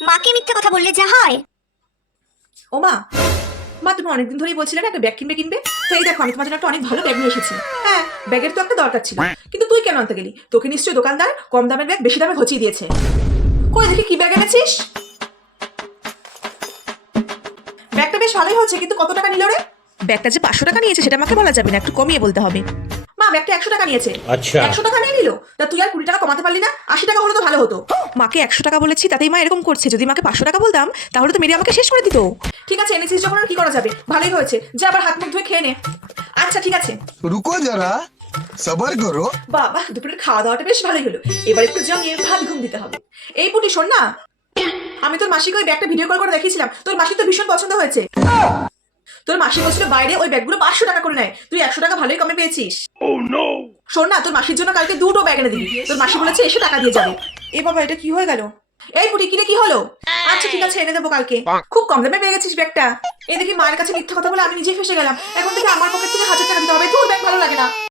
মাকে মিথ্যে কথা বললে যা হয়। ও মা, মা তুমি অনেকদিন ধরেই বলছিলে না একটা ব্যাগ কিনবে কিনবে, তো এই দেখো আমি তোমার জন্য একটা অনেক ভালো ব্যাগ নিয়ে এসেছি। হ্যাঁ, ব্যাগের তো একটা দরকার ছিল, কিন্তু তুই কেন আনতে গেলি? তোকে নিশ্চয়ই দোকানদার কম দামের ব্যাগ বেশি দামে ঘচিয়ে দিয়েছে। কই দেখি কি ব্যাগ এনেছিস। ব্যাগটা বেশ ভালোই হচ্ছে, কিন্তু কত টাকা নিল রে? ব্যাগটা যে 500 টাকা নিয়েছে সেটা আমাকে বলা যাবে না, একটু কমিয়ে বলতে হবে। মা ব্যাগটা 100 টাকা নিয়েছে। আচ্ছা। 100 টাকা নিয়ে নিল, তা তুই আর 20 টাকা কমাতে পারলি না? 80 টাকা হলে তো ভালো হতো। মাকে 100 টাকা বলেছি তাতেই মা এরকম করছে, যদি মাকে 500 টাকা বলতাম তাহলে তো মেরে আমাকে শেষ করে দিত। ঠিক আছে, এনেছিস যখন আর কি করা যাবে, ভালোই হয়েছে, যা আবার হাত মুখ ধুয়ে খেয়ে নে। আচ্ছা ঠিক আছে। रुको जरा सबर करो। বাবা, দুপুরের খাওয়া দাওয়াটা বেশ ভালোই হলো, এবার একটু জমিয়ে ভাত ঘুম দিতে হবে। এই পুটি শোন না, আমি তোর মাসিকে ওই ব্যাগটা ভিডিও কল করে দেখিয়েছিলাম, তোর মাসির তো ভীষণ পছন্দ হয়েছে। তোর মাসি বলছিল বাইরে ওই ব্যাগগুলো 500 টাকা করে নেয়, তুই 100 টাকা ভালোই কমে পেয়েছিস। শোন না, তোর মাসির জন্য কালকে 2টো ব্যাগ এনে দিবি, তোর মাসি বলেছে এসে টাকা দিয়ে যাবে। এ বাবা, এটা কি হয়ে গেল? এই পুটি, কিরে কি হলো? আচ্ছা ঠিক আছে, এনে দেবো কালকে। খুব কম দামে পেয়ে গেছিস ব্যাগটা। এই দেখি মায়ের কাছে মিথ্যা কথা বলে আমি নিজে ফেসে গেলাম, এখন থেকে আমার পকেট থেকে 1000 টাকা দিতে হবে, তোর ব্যাগ ভালো লাগে না।